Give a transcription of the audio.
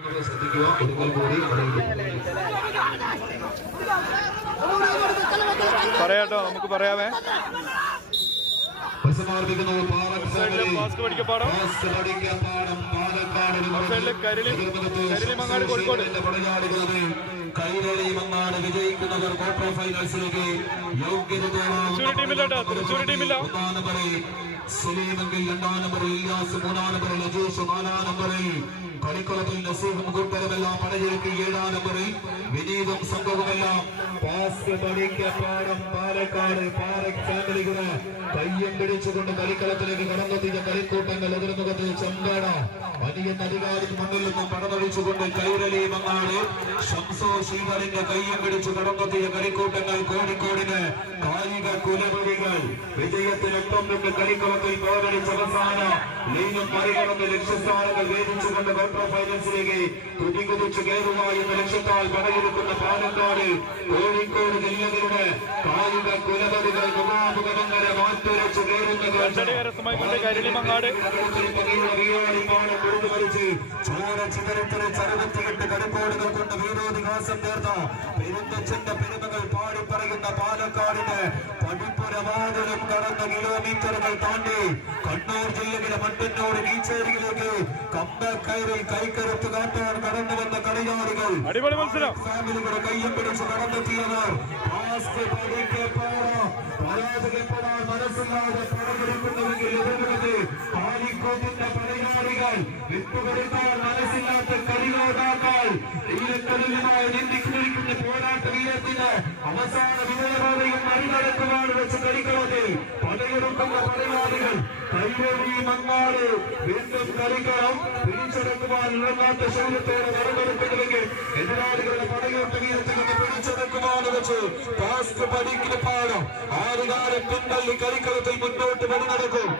എന്നുള്ളത് ശ്രദ്ധിക്കുക ഒരിക്കൽ കൂടി പറയാട്ടോ നമുക്ക് പറയാമേ സമർപ്പിക്കുന്നു സൈഡിൽ മാസ്ക് പഠിക്കപ്പാടം സൈഡിൽ കരളി കരളി മങ്ങാട് കോഴിക്കോട്. കൈരളി മങ്ങാട് വിജയിക്കുന്നവർ ക്വാർട്ടർ ഫൈനൽസിലേക്ക് യോഗ്യത തൃശ്ശൂർ ടീമില്ല കേട്ടോ, തൃശ്ശൂർ ടീമില്ല. സുലൈമെങ്കിൽ രണ്ടാം നമ്പറിൽ ഇല്ലാസ് മൂന്നാം നമ്പറിൽ അജേഷ് നാലാം നമ്പറിൽ കളിക്കുളത്തിൽ നസീബും കൂട്ടരുമെല്ലാം പടയെടുക്കി ഏഴാം നമ്പറിൽ വിനീതും സംഭവമെല്ലാം. പാസ് പഠിക്കപ്പാടം പാലക്കാട് പാറക് ഫാമിലികൾ കയ്യം പിടിച്ചുകൊണ്ട് കളിക്കളത്തിലേക്ക് കടന്നെത്തിയ കളിക്കൂട്ടങ്ങൾ എതിർമുഖത്ത് ചെമ്പാട. വലിയ അധികാരി മുന്നിൽ നിന്നും പടമടിച്ചുകൊണ്ട് കൈരളി മങ്ങാട് ഷംസോ ശീവറിന്റെ കയ്യം പിടിച്ചു കടന്നെത്തിയ കളിക്കൂട്ടങ്ങൾ കോഴിക്കോടിന് കായിക കുലപതികൾ വിജയത്തിനൊപ്പം നിന്ന് കളിക്കളത്തിൽ പോരടിച്ച അവസാന ലീഗും മറികടന്ന് ലക്ഷ്യസ്ഥാനങ്ങൾ വേദിച്ചുകൊണ്ട് ക്വാർട്ടർ ഫൈനൽസിലേക്ക് കുതികുതിച്ച് കയറുക എന്ന ലക്ഷ്യത്താൽ പടയെടുക്കുന്ന പാലക്കാട് കോഴിക്കോട് ജില്ലകളുടെ കായിക കുലപതികൾ മുഖാമുഖമങ്ങനെ മാറ്റുരച്ച് കയറുന്ന കരസ്ഥമായി കൊണ്ട് കരളി മങ്ങാട്. ചറുപത്തിയെട്ട് കടുക്കോടുകൾ കൊണ്ട് വീരോധിഹാസം തീർത്ത പെരുന്തച്ഛന്റെ പെരുമകൾ പാടി പറയുന്ന പാലക്കാടിന് പടിപ്പുരവാതിലും കടന്ന കിലോമീറ്ററുകൾ താണ്ടി കണ്ണൂർ ജില്ലയിലെ മട്ടന്നൂർ ബീച്ചേരിയിലേക്ക് കമ്പക്കയറിൽ കൈക്കരുത്ത് കാട്ടാൻ കടന്നു വന്ന കളിയാളികൾ ഫാമിലികളുടെ കയ്യും പിടിച്ച് കടന്നെത്തിയവർ. മനസ്സില്ലാതെ പടമെടുക്കുന്നുവെങ്കിൽ എതിർക്കുന്നത് കാലിക്കോട്ടിന്റെ പടയാളികൾ വിട്ടുകൊടുക്കാൻ മനസ്സില്ലാത്ത കളിയോടാക്കൾ ഈരക്കടലുമായി നിന്ദിക്കുന്ന പോരാട്ട വീരത്തിന് അവസാന മറികടക്കുവാൻ വെച്ച് കളിക്കളത്തിൽ പടയെടുക്കുന്ന പടയാളികൾ കൈവേലി മങ്ങാട് വീണ്ടും കളിക്കണം പിടിച്ചെടുക്കുവാൻ ഇറങ്ങാത്ത ശൗര്യത്തോടെ മറികടക്കുന്നുവെങ്കിൽ എതിരാളികളുടെ പടയോട്ട പിടിച്ചെടുക്കുവാൻ വെച്ച് ടാസ്ക് പഠിക്കുന്ന പാഠം ആറുകാലം പിന്തള്ളി കളിക്കളത്തിൽ മുന്നോട്ട് വഴി നടക്കും